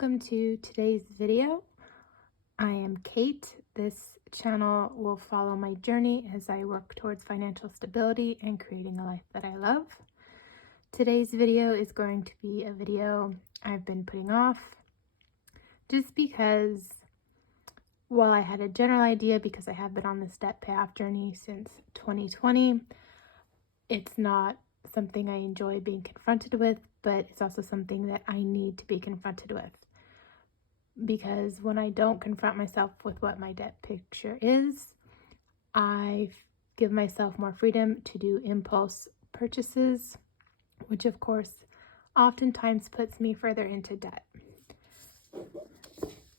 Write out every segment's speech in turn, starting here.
welcome to today's video. I am Kate. This channel will follow my journey as I work towards financial stability and creating a life that I love. Today's video is going to be a video I've been putting off just because while I had a general idea, because I have been on this debt payoff journey since 2020, it's not something I enjoy being confronted with, but it's also something that I need to be confronted with. Because when I don't confront myself with what my debt picture is, I give myself more freedom to do impulse purchases, which of course oftentimes puts me further into debt.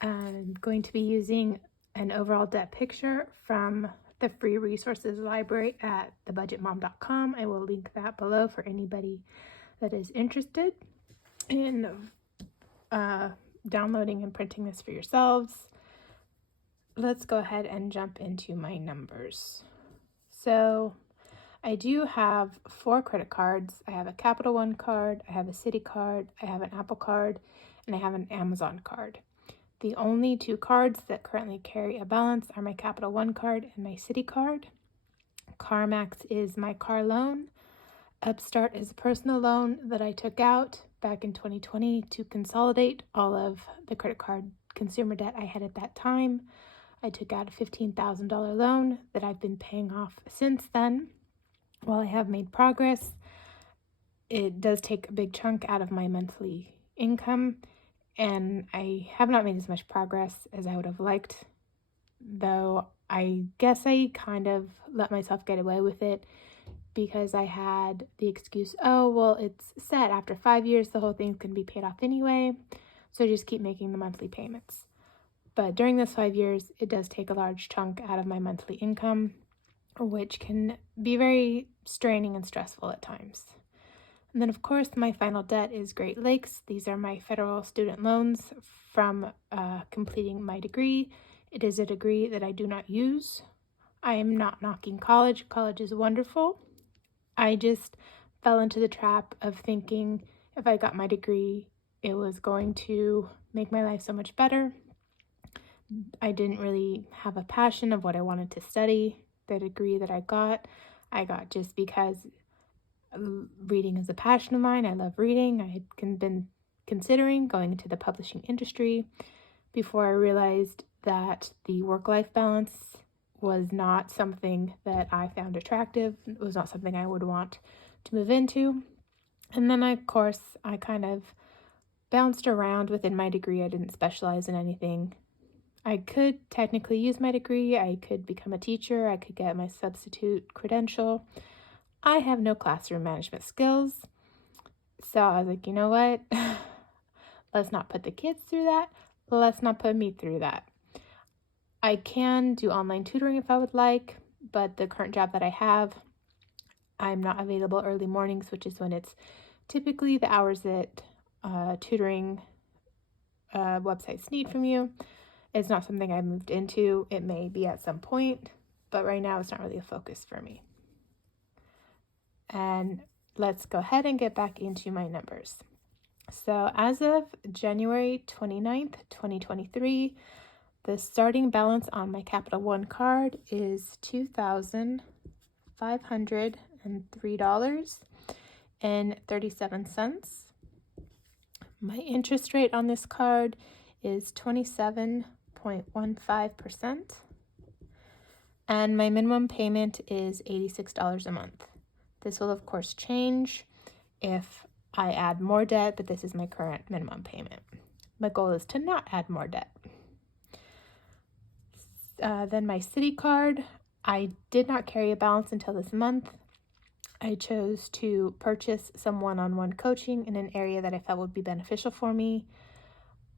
I'm going to be using an overall debt picture from the free resources library at TheBudgetMom.com. I will link that below for anybody that is interested in downloading and printing this for yourselves. Let's go ahead and jump into my numbers. So I do have 4 credit cards. I have a Capital One card, I have a Citi card, I have an Apple card, and I have an Amazon card. The only 2 cards that currently carry a balance are my Capital One card and my Citi card. CarMax is my car loan. Upstart is a personal loan that I took out back in 2020 to consolidate all of the credit card consumer debt I had at that time. I took out a $15,000 loan that I've been paying off since then. While I have made progress, it does take a big chunk out of my monthly income, and I have not made as much progress as I would have liked, though I guess I kind of let myself get away with it because I had the excuse, oh, well, it's set after 5 years, the whole thing can be paid off anyway, so just keep making the monthly payments. But during those 5 years, it does take a large chunk out of my monthly income, which can be very straining and stressful at times. And then, of course, my final debt is Great Lakes. These are my federal student loans from completing my degree. It is a degree that I do not use. I am not knocking college. College is wonderful. I just fell into the trap of thinking if I got my degree, it was going to make my life so much better. I didn't really have a passion of what I wanted to study. The degree that I got just because reading is a passion of mine. I love reading. I had been considering going into the publishing industry before I realized that the work-life balance was not something that I found attractive. It was not something I would want to move into. And then, of course, I kind of bounced around within my degree. I didn't specialize in anything. I could technically use my degree. I could become a teacher. I could get my substitute credential. I have no classroom management skills. So I was like, you know what? Let's not put the kids through that. Let's not put me through that. I can do online tutoring if I would like, but the current job that I have, I'm not available early mornings, which is when it's typically the hours that tutoring websites need from you. It's not something I've moved into. It may be at some point, but right now it's not really a focus for me. And let's go ahead and get back into my numbers. So as of January 29th, 2023, the starting balance on my Capital One card is $2,503.37. My interest rate on this card is 27.15%. And my minimum payment is $86 a month. This will, of course, change if I add more debt, but this is my current minimum payment. My goal is to not add more debt. Then my Citi card, I did not carry a balance until this month. I chose to purchase some one-on-one coaching in an area that I felt would be beneficial for me.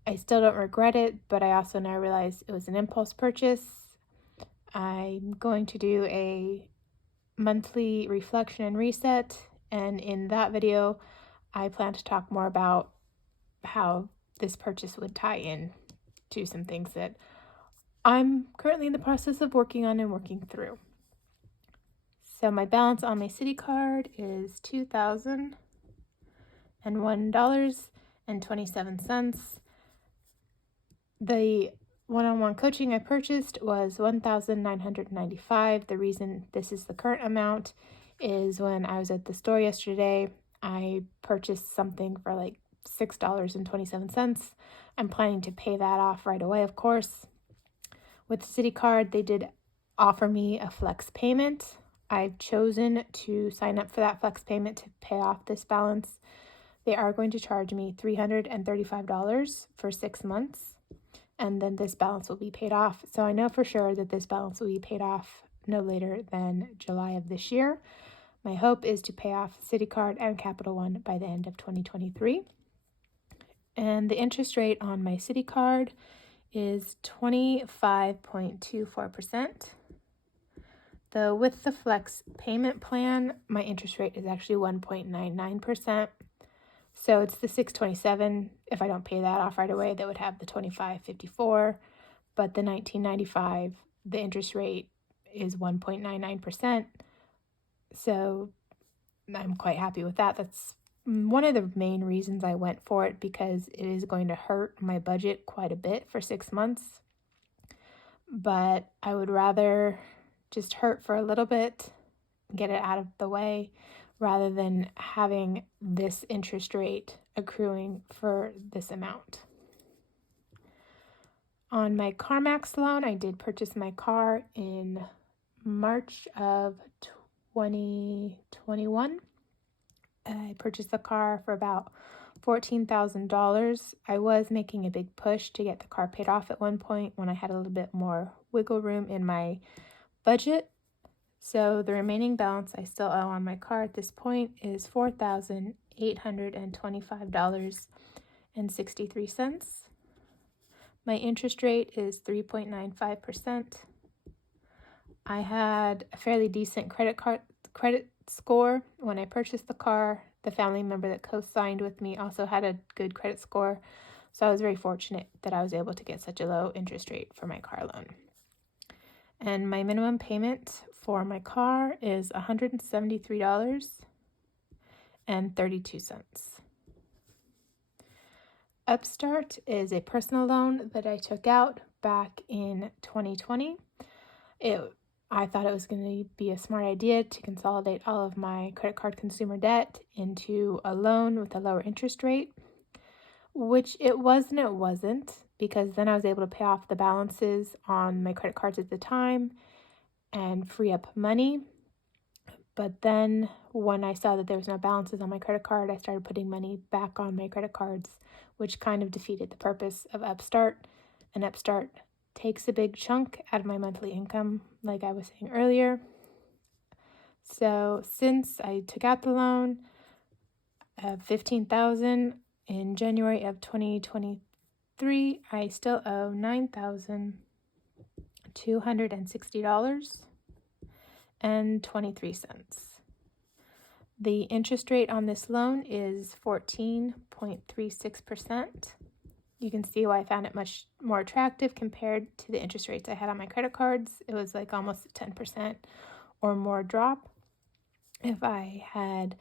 I still don't regret it, but I also now realize it was an impulse purchase. I'm going to do a monthly reflection and reset, and in that video I plan to talk more about how this purchase would tie in to some things that I'm currently in the process of working on and working through. So my balance on my Citi card is $2,001.27. The one-on-one coaching I purchased was $1,995. The reason this is the current amount is when I was at the store yesterday, I purchased something for like $6.27. I'm planning to pay that off right away, of course. With Citi Card, they did offer me a flex payment. I've chosen to sign up for that flex payment to pay off this balance. They are going to charge me $335 for 6 months, and then this balance will be paid off. So I know for sure that this balance will be paid off no later than July of this year. My hope is to pay off Citi Card and Capital One by the end of 2023. And the interest rate on my Citi Card is 25.24%. Though with the flex payment plan, my interest rate is actually 1.99%. So it's the 627. If I don't pay that off right away, that would have the 25.54. But the 1995, the interest rate is 1.99%. So I'm quite happy with that. That's one of the main reasons I went for it, because it is going to hurt my budget quite a bit for 6 months. But I would rather just hurt for a little bit, get it out of the way, rather than having this interest rate accruing for this amount. On my CarMax loan, I did purchase my car in March of 2021. I purchased the car for about $14,000. I was making a big push to get the car paid off at one point when I had a little bit more wiggle room in my budget. So the remaining balance I still owe on my car at this point is $4,825.63. My interest rate is 3.95%. I had a fairly decent credit score when I purchased the car. The family member that co-signed with me also had a good credit score, so I was very fortunate that I was able to get such a low interest rate for my car loan. And my minimum payment for my car is $173.32. Upstart is a personal loan that I took out back in 2020. I thought it was going to be a smart idea to consolidate all of my credit card consumer debt into a loan with a lower interest rate, which it was and it wasn't, because then I was able to pay off the balances on my credit cards at the time and free up money. But then when I saw that there was no balances on my credit card, I started putting money back on my credit cards, which kind of defeated the purpose of Upstart. And Upstart takes a big chunk out of my monthly income, like I was saying earlier. So since I took out the loan of $15,000 in January of 2023, I still owe $9,260.23. The interest rate on this loan is 14.36%. You can see why I found it much more attractive compared to the interest rates I had on my credit cards. It was like almost a 10% or more drop. If I had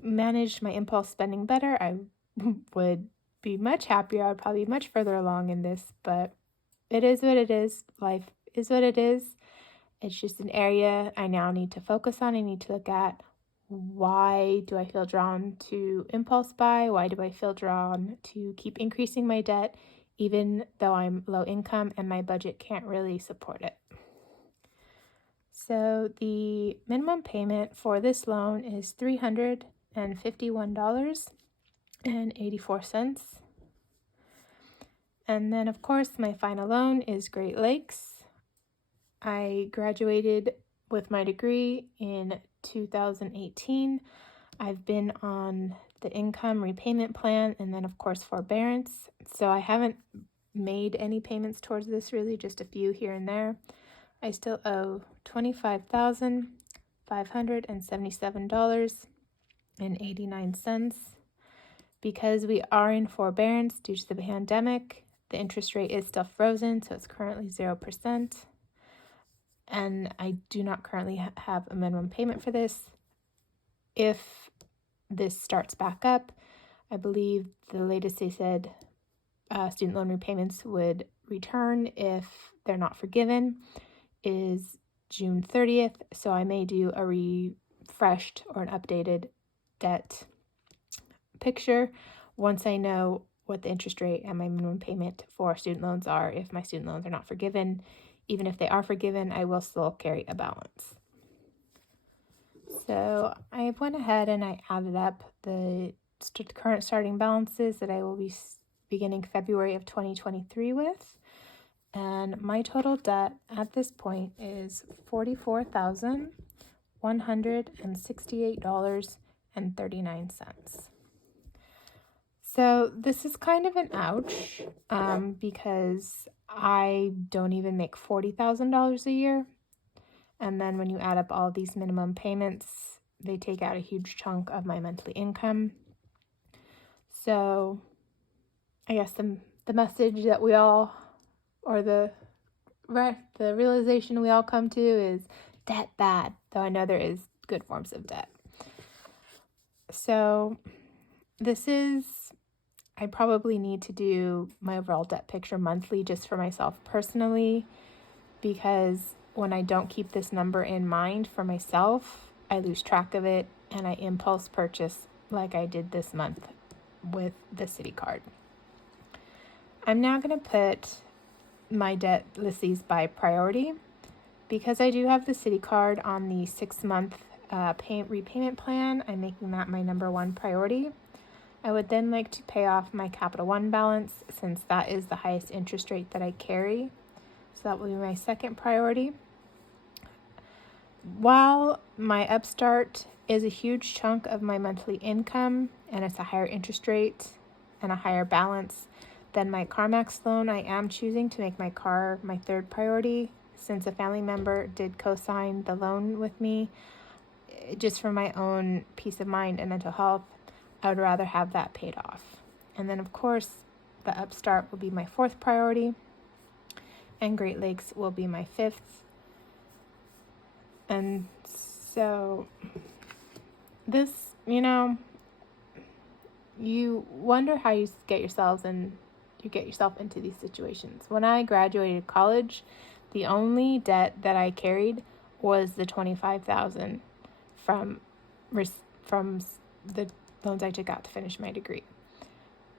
managed my impulse spending better, I would be much happier. I would probably be much further along in this, but it is what it is. Life is what it is. It's just an area I now need to focus on. I need to look at, why do I feel drawn to impulse buy? Why do I feel drawn to keep increasing my debt, even though I'm low income and my budget can't really support it? So the minimum payment for this loan is $351.84. And then, of course, my final loan is Great Lakes. I graduated with my degree in 2018. I've been on the income repayment plan and then, of course, forbearance. So I haven't made any payments towards this, really, just a few here and there. I still owe $25,577.89. Because we are in forbearance due to the pandemic, the interest rate is still frozen, so it's currently 0%. And I do not currently have a minimum payment for this. If this starts back up, I believe the latest they said student loan repayments would return if they're not forgiven is June 30th. So I may do a refreshed or an updated debt picture once I know what the interest rate and my minimum payment for student loans are. If my student loans are not forgiven, even if they are forgiven, I will still carry a balance. So I went ahead and I added up the current starting balances that I will be beginning February of 2023 with. And my total debt at this point is $44,168.39. So this is kind of an ouch because I don't even make $40,000 a year. And then when you add up all these minimum payments, they take out a huge chunk of my monthly income. So I guess the message that we all, or the realization we all come to is debt bad, though I know there is good forms of debt. So I probably need to do my overall debt picture monthly just for myself personally, because when I don't keep this number in mind for myself, I lose track of it and I impulse purchase like I did this month with the Citi card. I'm now going to put my debt listies by priority. Because I do have the Citi card on the 6-month repayment plan, I'm making that my number one priority. I would then like to pay off my Capital One balance since that is the highest interest rate that I carry. So that will be my second priority. While my Upstart is a huge chunk of my monthly income and it's a higher interest rate and a higher balance than my CarMax loan, I am choosing to make my car my third priority since a family member did co-sign the loan with me. Just for my own peace of mind and mental health, I would rather have that paid off. And then of course, the Upstart will be my fourth priority and Great Lakes will be my fifth. And so this, you wonder how you get yourself into these situations. When I graduated college, the only debt that I carried was the $25,000 from the loans I took out to finish my degree.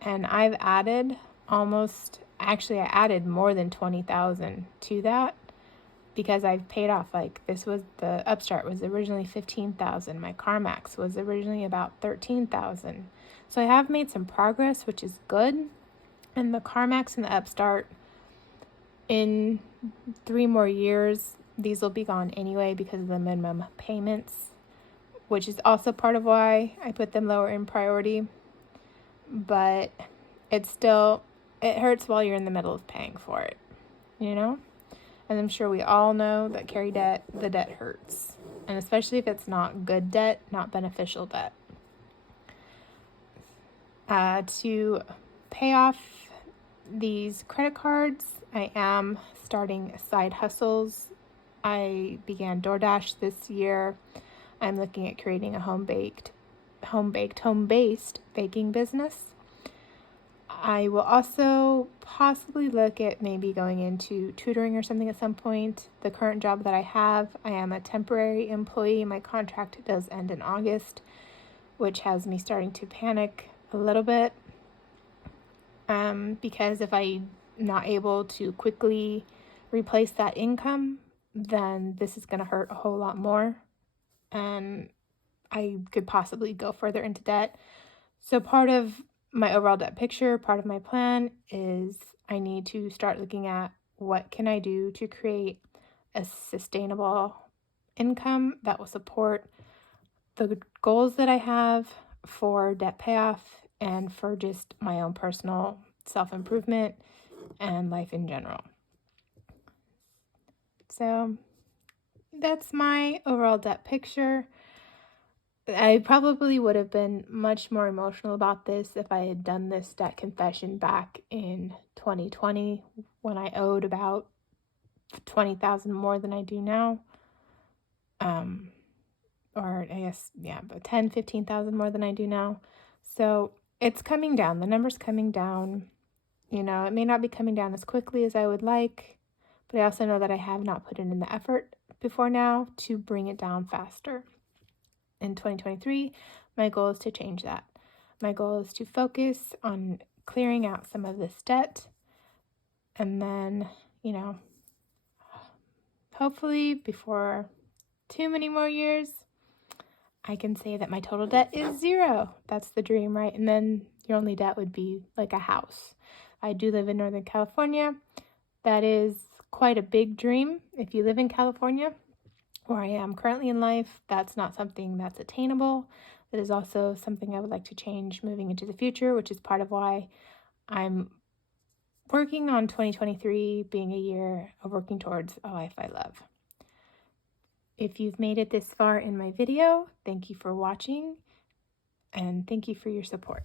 And I've added I added more than $20,000 to that because I've paid off, the Upstart was originally $15,000. My CarMax was originally about $13,000. So I have made some progress, which is good. And the CarMax and the Upstart, in 3 more years, these will be gone anyway because of the minimum payments, which is also part of why I put them lower in priority. But it hurts while you're in the middle of paying for it, And I'm sure we all know that the debt hurts. And especially if it's not good debt, not beneficial debt. To pay off these credit cards, I am starting side hustles. I began DoorDash this year. I'm looking at creating a home-based baking business. I will also possibly look at maybe going into tutoring or something at some point. The current job that I have, I am a temporary employee. My contract does end in August, which has me starting to panic a little bit. Because if I'm not able to quickly replace that income, then this is going to hurt a whole lot more. And I could possibly go further into debt. So part of my overall debt picture, part of my plan is I need to start looking at what can I do to create a sustainable income that will support the goals that I have for debt payoff and for just my own personal self-improvement and life in general. So that's my overall debt picture. I probably would have been much more emotional about this if I had done this debt confession back in 2020 when I owed about $20,000 more than I do now. Or I guess, about $10,000, $15,000 more than I do now. So it's coming down. The number's coming down. You know, it may not be coming down as quickly as I would like, but I also know that I have not put in the effort before now to bring it down faster. In 2023, my goal is to change that. My goal is to focus on clearing out some of this debt, and then, you know, hopefully before too many more years, I can say that my total debt is 0. That's the dream, right? And then your only debt would be like a house. I do live in Northern California. That is quite a big dream. If you live in California, where I am currently in life, that's not something that's attainable. That is also something I would like to change moving into the future, which is part of why I'm working on 2023 being a year of working towards a life I love. If you've made it this far in my video, thank you for watching, and thank you for your support.